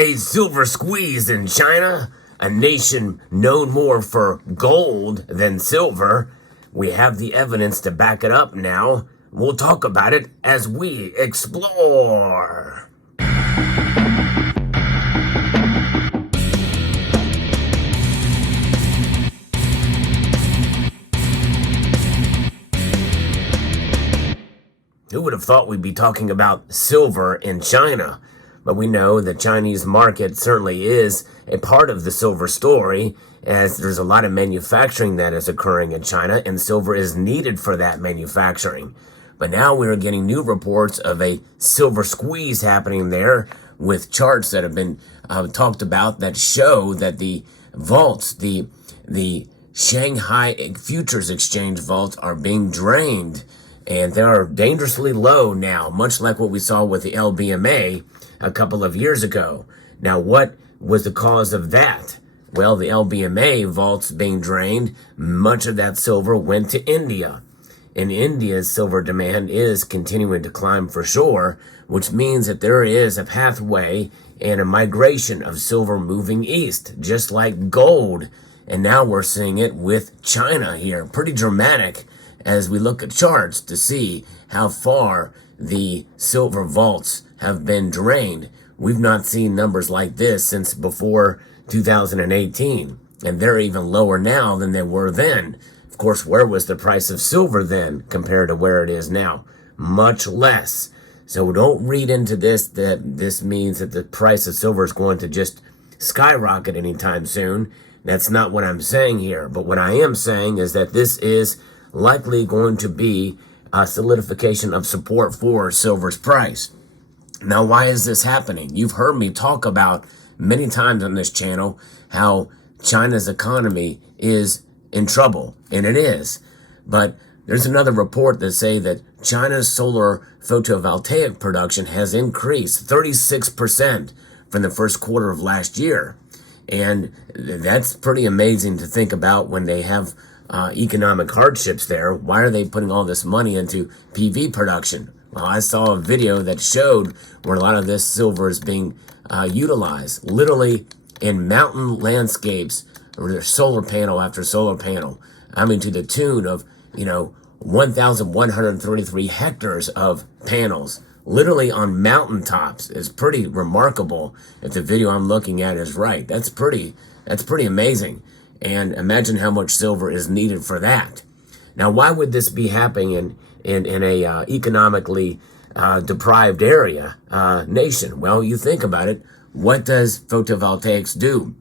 A silver squeeze in China, a nation known more for gold than silver. We have the evidence to back it up now. We'll talk about it as we explore. Who would have thought we'd be talking about silver in China? But we know the Chinese market certainly is a part of the silver story, as there's a lot of manufacturing that is occurring in China, and silver is needed for that manufacturing. But now we're getting new reports of a silver squeeze happening there, with charts that have been talked about that show that the vaults, the Shanghai Futures Exchange vaults, are being drained. And they are dangerously low now, much like what we saw with the LBMA a couple of years ago. Now, what was the cause of that? Well, the LBMA vaults being drained, much of that silver went to India. And India's silver demand is continuing to climb for sure, which means that there is a pathway and a migration of silver moving east, just like gold. And now we're seeing it with China here. Pretty dramatic as we look at charts to see how far the silver vaults have been drained. We've not seen numbers like this since before 2018, and they're even lower now than they were then. Of course, where was the price of silver then compared to where it is now? Much less. So don't read into this that this means that the price of silver is going to just skyrocket anytime soon. That's not what I'm saying here. But what I am saying is that this is likely going to be a solidification of support for silver's price. Now, why is this happening? You've heard me talk about many times on this channel how China's economy is in trouble, and it is. But there's another report that say that China's solar photovoltaic production has increased 36% from the first quarter of last year. And that's pretty amazing to think about when they have economic hardships there. Why are they putting all this money into PV production? Well, I saw a video that showed where a lot of this silver is being utilized, literally in mountain landscapes, or there's solar panel after solar panel. I mean, to the tune of, 1,133 hectares of panels, literally on mountaintops. Is pretty remarkable if the video I'm looking at is right. That's pretty amazing. And imagine how much silver is needed for that. Now, why would this be happening in a economically deprived area, nation? Well, you think about it. What does photovoltaics do?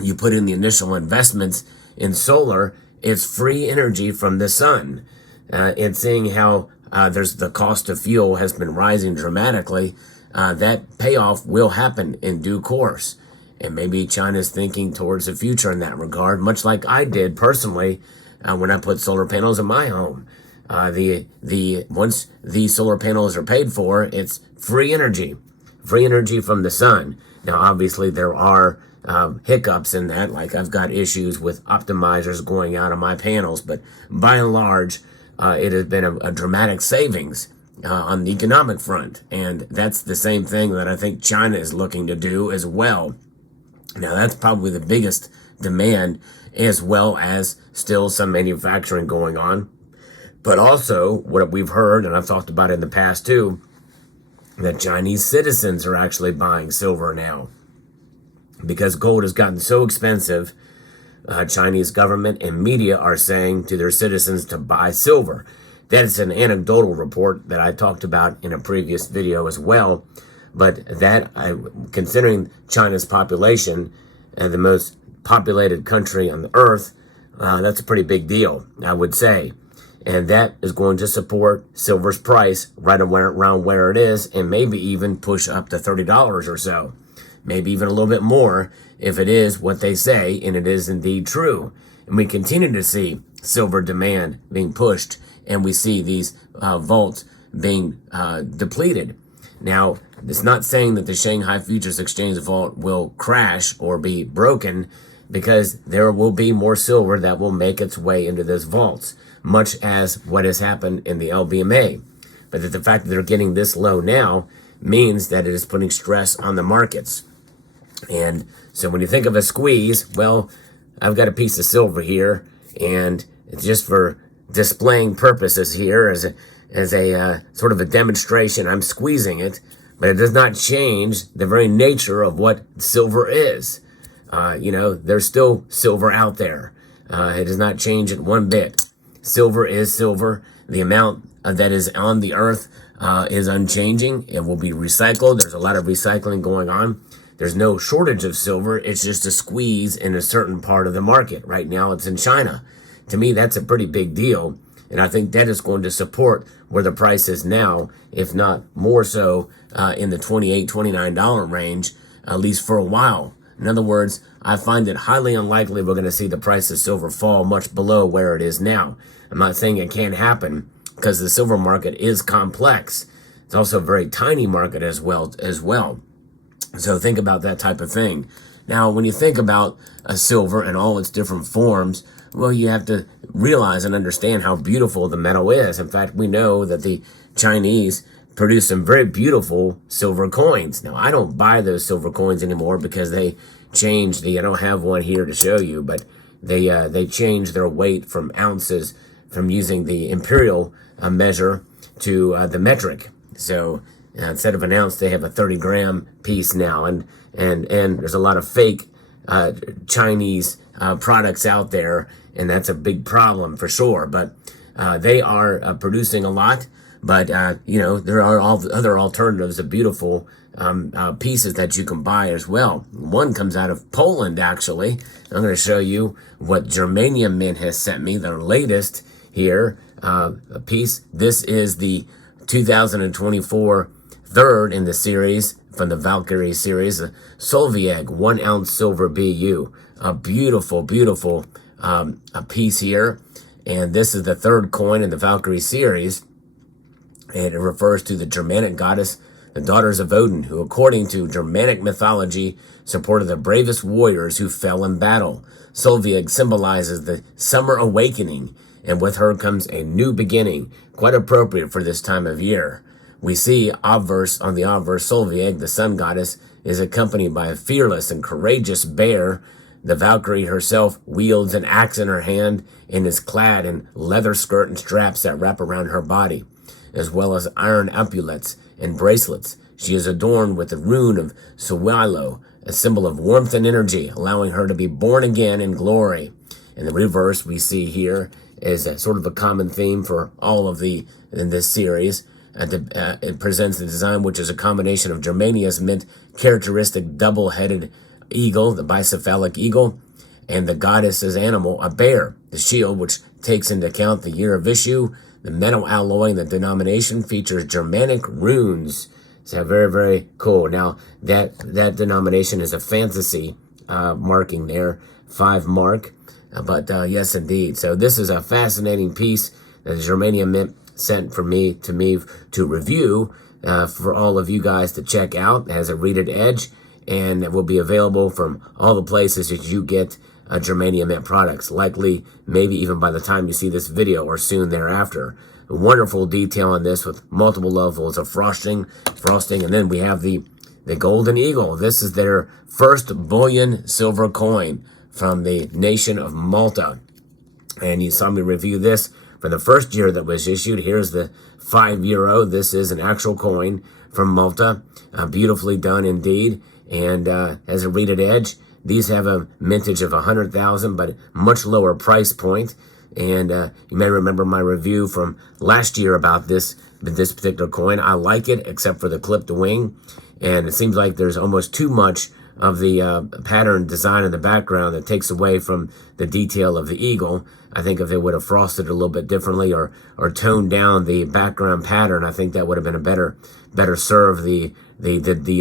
You put in the initial investments in solar. It's free energy from the sun. And seeing how there's the cost of fuel has been rising dramatically, that payoff will happen in due course. And maybe China's thinking towards the future in that regard, much like I did personally when I put solar panels in my home. Once these solar panels are paid for, it's free energy from the sun. Now, obviously, there are hiccups in that, like I've got issues with optimizers going out on my panels, but by and large, it has been a dramatic savings on the economic front. And that's the same thing that I think China is looking to do as well. Now, that's probably the biggest demand, as well as still some manufacturing going on. But also, what we've heard, and I've talked about in the past too, that Chinese citizens are actually buying silver now. Because gold has gotten so expensive, Chinese government and media are saying to their citizens to buy silver. That is an anecdotal report that I talked about in a previous video as well. But that, considering China's population, the most populated country on the earth, that's a pretty big deal, I would say. And that is going to support silver's price right around where it is, and maybe even push up to $30 or so. Maybe even a little bit more if it is what they say, and it is indeed true. And we continue to see silver demand being pushed, and we see these vaults being depleted. Now, it's not saying that the Shanghai Futures Exchange vault will crash or be broken, because there will be more silver that will make its way into those vaults, much as what has happened in the LBMA. But the fact that they're getting this low now means that it is putting stress on the markets. And so when you think of a squeeze, well, I've got a piece of silver here, and it's just for displaying purposes here as a sort of a demonstration. I'm squeezing it, but it does not change the very nature of what silver is. There's still silver out there. It does not change it one bit. Silver is silver. The amount that is on the earth is unchanging. It will be recycled. There's a lot of recycling going on. There's no shortage of silver. It's just a squeeze in a certain part of the market. Right now, it's in China. To me, that's a pretty big deal. And I think that is going to support where the price is now, if not more so in the $28, $29 range, at least for a while. In other words, I find it highly unlikely we're going to see the price of silver fall much below where it is now. I'm not saying it can't happen, because the silver market is complex. It's also a very tiny market as well. So think about that type of thing. Now, when you think about a silver and all its different forms, well, you have to realize and understand how beautiful the metal is. In fact, we know that the Chinese produce some very beautiful silver coins. Now, I don't buy those silver coins anymore because they changed I don't have one here to show you, but they changed their weight from ounces, from using the imperial measure to the metric. So instead of an ounce, they have a 30-gram piece now, and there's a lot of fake Chinese products out there, and that's a big problem for sure. But they are producing a lot. But there are all other alternatives of beautiful pieces that you can buy as well. One comes out of Poland, actually. I'm going to show you what Germanium Mint has sent me, their latest here, a piece. This is the 2024 third in the series, from the Valkyrie series, the Solvieg 1 ounce silver BU. A beautiful, beautiful a piece here. And this is the third coin in the Valkyrie series. And it refers to the Germanic goddess, the daughters of Odin, who, according to Germanic mythology, supported the bravest warriors who fell in battle. Solveig symbolizes the summer awakening, and with her comes a new beginning, quite appropriate for this time of year. We see obverse on the obverse, Solveig, the sun goddess, is accompanied by a fearless and courageous bear. The Valkyrie herself wields an axe in her hand and is clad in leather skirt and straps that wrap around her body, as well as iron epaulets and bracelets. She is adorned with the rune of Suwilo, a symbol of warmth and energy, allowing her to be born again in glory. In the reverse, we see here is a sort of a common theme for all of in this series. It presents the design, which is a combination of Germania's mint characteristic double-headed eagle, the bicephalic eagle, and the goddess's animal, a bear. The shield, which takes into account the year of issue, the metal alloy, and the denomination, features Germanic runes. So very, very cool. Now, that denomination is a fantasy marking there, 5 mark. But yes, indeed. So this is a fascinating piece that the Germania Mint sent to me to review for all of you guys to check out. It has a reeded edge, and it will be available from all the places that you get Germania Mint products, likely maybe even by the time you see this video or soon thereafter. A wonderful detail on this with multiple levels of frosting, and then we have the Golden Eagle. This is their first bullion silver coin from the nation of Malta. And you saw me review this for the first year that was issued. Here's the €5. This is an actual coin from Malta. Beautifully done indeed, and has a reeded edge. These have a mintage of 100,000, but much lower price point. And you may remember my review from last year about this particular coin. I like it, except for the clipped wing. And it seems like there's almost too much of the pattern design in the background that takes away from the detail of the eagle. I think if they would have frosted it a little bit differently or toned down the background pattern, I think that would have been a better serve the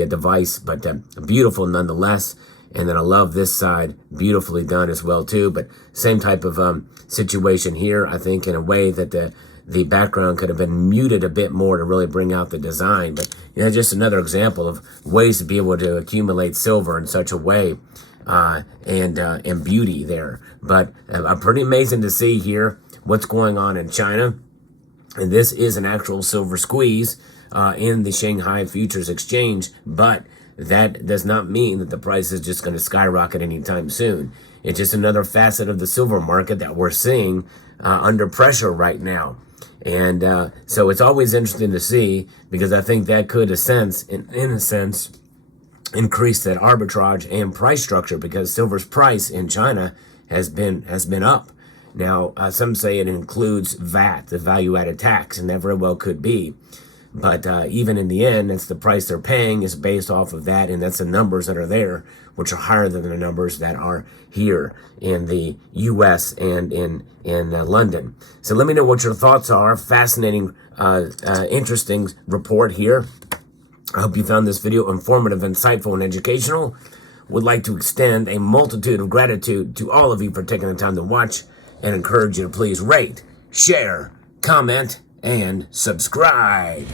device. But beautiful nonetheless. And then I love this side, beautifully done as well too. But same type of situation here, I think, in a way that the background could have been muted a bit more to really bring out the design. But just another example of ways to be able to accumulate silver in such a way, and beauty there. But pretty amazing to see here what's going on in China. And this is an actual silver squeeze in the Shanghai Futures Exchange, but that does not mean that the price is just going to skyrocket anytime soon. It's just another facet of the silver market that we're seeing under pressure right now. And so it's always interesting to see, because I think that could, in a sense, increase that arbitrage and price structure, because silver's price in China has been up. Now, some say it includes VAT, the value-added tax, and that very well could be. But even in the end, it's the price they're paying is based off of that, and that's the numbers that are there, which are higher than the numbers that are here in the U.S. and in London. So let me know what your thoughts are. Fascinating, interesting report here. I hope you found this video informative, insightful, and educational. Would like to extend a multitude of gratitude to all of you for taking the time to watch, and encourage you to please rate, share, comment, and subscribe.